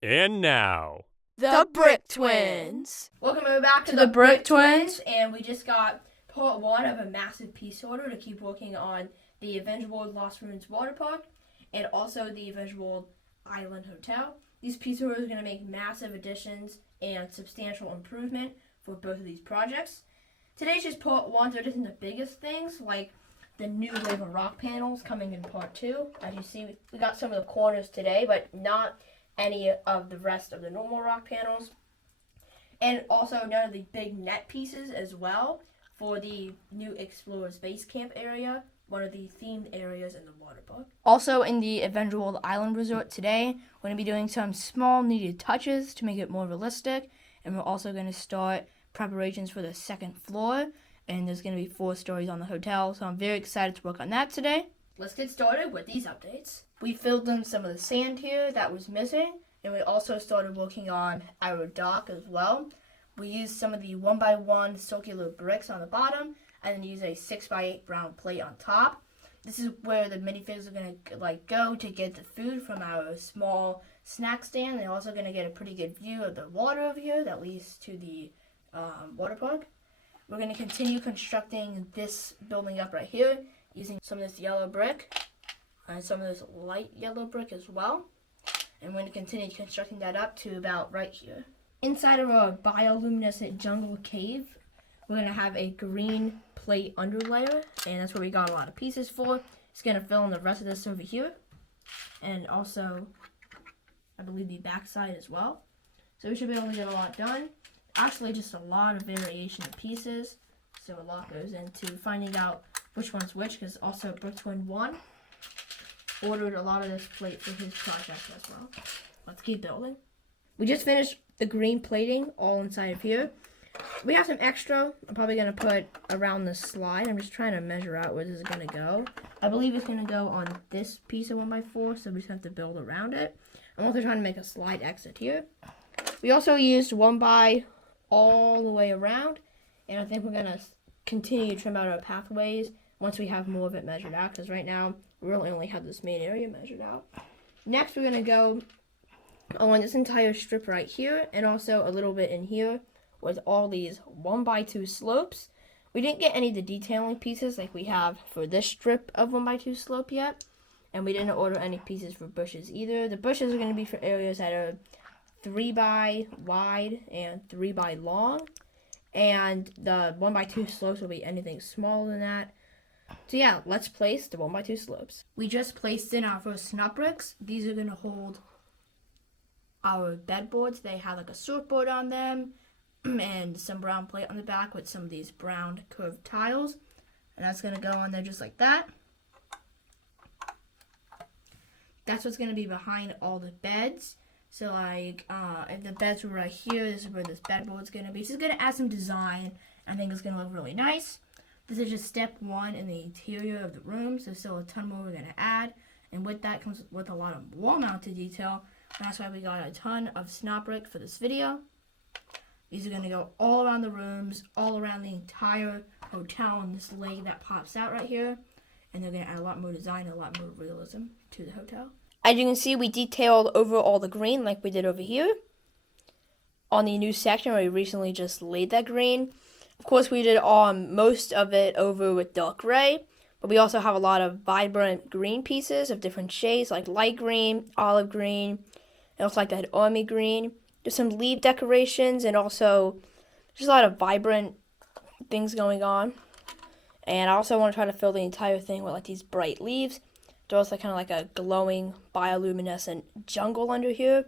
And now, The Brick Twins. Welcome back to the Brick Twins, and we just got part one of a massive piece order to keep working on the Avenger World Lost Ruins Water Park and also the Avenger World Island Hotel. These piece orders are going to make massive additions and substantial improvement for both of these projects. Today's just part one, so it isn't the biggest things like the new wave of rock panels coming in part two. As you see, we got some of the corners today, but not any of the rest of the normal rock panels. And also none of the big net pieces as well for the new Explorers Base Camp area, one of the themed areas in the water park. Also in the Avenger World Island Resort today, we're going to be doing some small needed touches to make it more realistic. And we're also going to start preparations for the second floor. And there's going to be 4 stories on the hotel, so I'm very excited to work on that today. Let's get started with these updates. We filled in some of the sand here that was missing, and we also started working on our dock as well. We used some of the 1x1 circular bricks on the bottom, and then use a 6x8 brown plate on top. This is where the minifigs are going to go to get the food from our small snack stand. They're also going to get a pretty good view of the water over here that leads to the water park. We're going to continue constructing this building up right here using some of this yellow brick and some of this light yellow brick as well. And we're going to continue constructing that up to about right here. Inside of our bioluminescent jungle cave, we're going to have a green plate underlayer, and that's where we got a lot of pieces for. It's going to fill in the rest of this over here, and also, I believe, the back side as well. So we should be able to get a lot done. Actually, just a lot of variation of pieces, so a lot goes into finding out which one's which, because also Brick Twin 1 ordered a lot of this plate for his project as well. Let's keep building. We just finished the green plating all inside of here. We have some extra I'm probably going to put around the slide. I'm just trying to measure out where this is going to go. I believe it's going to go on this piece of 1x4, so we just have to build around it. I'm also trying to make a slide exit here. We also used 1x all the way around, and I think we're going to continue to trim out our pathways once we have more of it measured out, because right now we really only have this main area measured out. Next we're going to go on this entire strip right here, and also a little bit in here with all these 1x2 slopes. We didn't get any of the detailing pieces like we have for this strip of 1x2 slope yet, and we didn't order any pieces for bushes either. The bushes are going to be for areas that are 3x wide and 3x long, and the 1x2 slopes will be anything smaller than that. So yeah, let's place the 1x2 slopes. We just placed in our first snot bricks. These are going to hold our bed boards. They have like a surfboard on them and some brown plate on the back with some of these brown curved tiles, and that's going to go on there just like that. That's what's going to be behind all the beds. So like, if the beds were right here, this is where this bedboard's going to be. This is going to add some design. I think it's going to look really nice. This is just step 1 in the interior of the room. So there's still a ton more we're going to add. And with that comes with a lot of wall-mounted detail. And that's why we got a ton of snot brick for this video. These are going to go all around the rooms, all around the entire hotel, and this leg that pops out right here. And they're going to add a lot more design and a lot more realism to the hotel. As you can see, we detailed over all the green like we did over here. On the new section where we recently just laid that green. Of course, we did most of it over with dark gray. But we also have a lot of vibrant green pieces of different shades like light green, olive green, and also like that army green. There's some leaf decorations and also just a lot of vibrant things going on. And I also want to try to fill the entire thing with like these bright leaves. There's also kind of like a glowing bioluminescent jungle under here.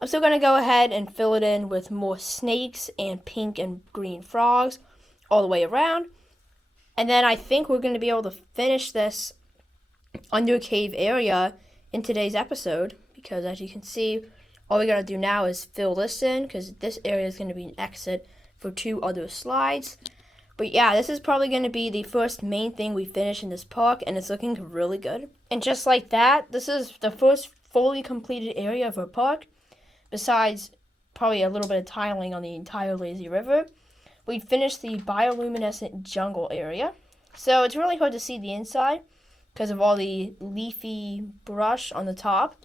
I'm still going to go ahead and fill it in with more snakes and pink and green frogs all the way around. And then I think we're going to be able to finish this under cave area in today's episode. Because as you can see, all we got to do now is fill this in, because this area is going to be an exit for 2 other slides. But yeah, this is probably going to be the first main thing we finish in this park, and it's looking really good. And just like that, this is the first fully completed area of our park, besides probably a little bit of tiling on the entire lazy river. We finished the bioluminescent jungle area. So it's really hard to see the inside because of all the leafy brush on the top.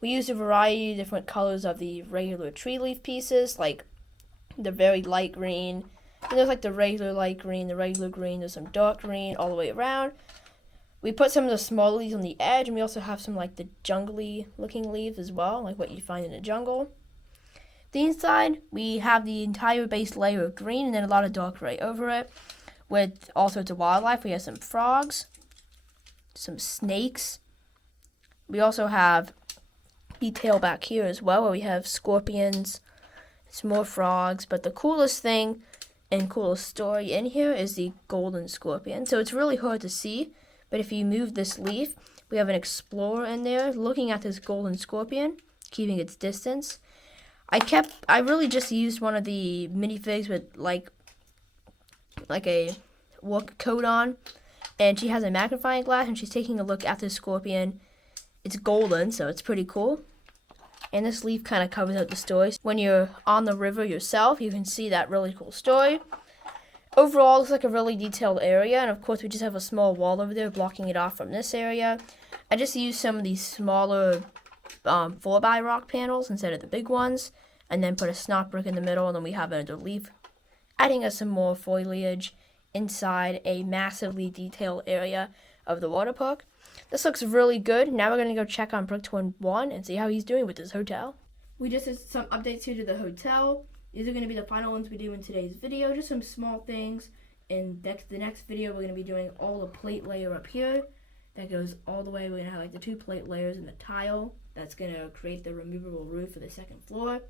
We used a variety of different colors of the regular tree leaf pieces, like the very light green. And there's like the regular light green, the regular green, there's some dark green all the way around. We put some of the small leaves on the edge, and we also have some like the jungly looking leaves as well, like what you find in the jungle. The inside, we have the entire base layer of green and then a lot of dark gray over it, with all sorts of wildlife. We have some frogs, some snakes. We also have detail back here as well, where we have scorpions, some more frogs. But the coolest thing and coolest story in here is the golden scorpion. So it's really hard to see, but if you move this leaf, we have an explorer in there looking at this golden scorpion, keeping its distance. I really just used one of the minifigs with like a work coat on, and she has a magnifying glass, and she's taking a look at the scorpion. It's golden, so it's pretty cool. And this leaf kind of covers up the story. When you're on the river yourself, you can see that really cool story. Overall, it looks like a really detailed area, and of course we just have a small wall over there blocking it off from this area. I just used some of these smaller 4x rock panels instead of the big ones, and then put a snot brick in the middle, and then we have another leaf, adding us some more foliage inside a massively detailed area of the water park. This looks really good. Now we're going to go check on Brick Twin 1 and see how he's doing with his hotel. We just did some updates here to the hotel. These are going to be the final ones we do in today's video, just some small things. In the next video, we're going to be doing all the plate layer up here. That goes all the way. We're going to have like the 2 plate layers and the tile. That's going to create the removable roof for the second floor.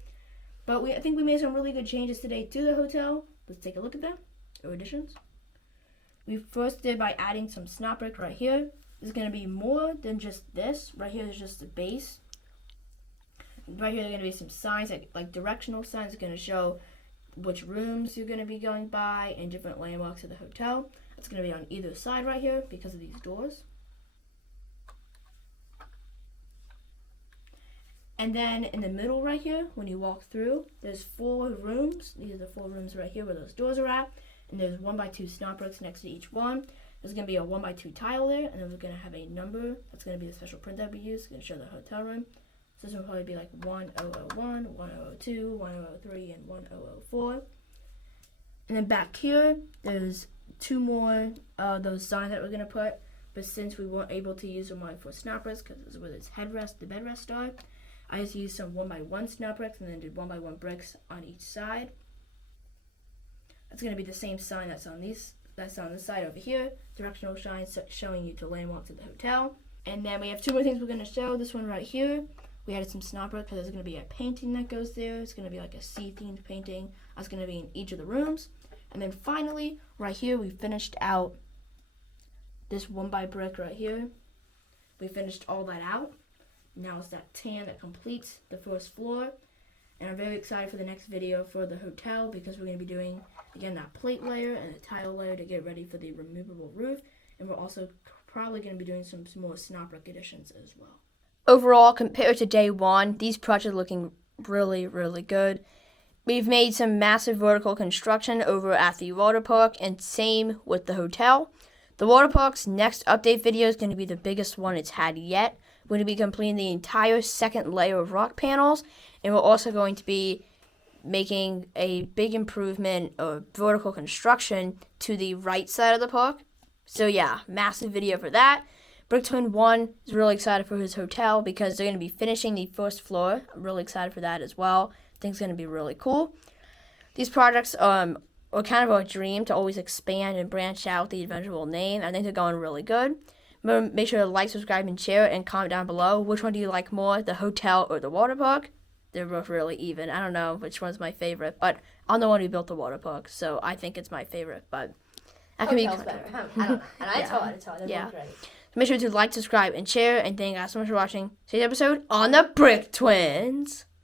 But I think we made some really good changes today to the hotel. Let's take a look at them, or additions. We first did by adding some snot brick right here. This is going to be more than just this. Right here is just the base. Right here are going to be some signs, like directional signs. It's going to show which rooms you're going to be going by and different landmarks of the hotel. It's going to be on either side right here because of these doors. And then in the middle right here, when you walk through, there's 4 rooms. These are the 4 rooms right here where those doors are at. And there's 1x2 snot bricks next to each one. There's going to be a 1x2 tile there, and then we're going to have a number. That's going to be the special print that we use. It's going to show the hotel room. So this will probably be like 1001, 1002, 1003, and 1004. And then back here, there's 2 more those signs that we're going to put. But since we weren't able to use them for snot bricks, because this is where this headrest, the bed rest are, I just used some 1x1 snot bricks and then did 1x1 bricks on each side. That's going to be the same sign that's on this side over here. Directional signs showing you to landmarks of the hotel. And then we have 2 more things we're going to show. This one right here, we added some snot brick because there's going to be a painting that goes there. It's going to be like a sea-themed painting. That's going to be in each of the rooms. And then finally, right here, we finished out this 1x brick right here. We finished all that out. Now it's that tan that completes the first floor. And I'm very excited for the next video for the hotel because we're going to be doing, again, that plate layer and a tile layer to get ready for the removable roof. And we're also probably going to be doing some more snot brick additions as well. Overall, compared to day 1, these projects are looking really, really good. We've made some massive vertical construction over at the water park, and same with the hotel. The water park's next update video is going to be the biggest one it's had yet. We're going to be completing the entire second layer of rock panels, and we're also going to be making a big improvement of vertical construction to the right side of the park. So yeah, massive video for that. Brick Twin 1 is really excited for his hotel because they're going to be finishing the first floor. I'm really excited for that as well. I think it's going to be really cool. These projects are kind of a dream to always expand and branch out the eventual name. I think they're going really good. Remember, make sure to like, subscribe, and share, and comment down below. Which one do you like more, the hotel or the water park? They're both really even. I don't know which one's my favorite, but I'm the one who built the water park, so I think it's my favorite. But that can be better. I don't know. And I told. They're both great. Make sure to like, subscribe, and share. And thank you guys so much for watching today's episode on the Brick Twins.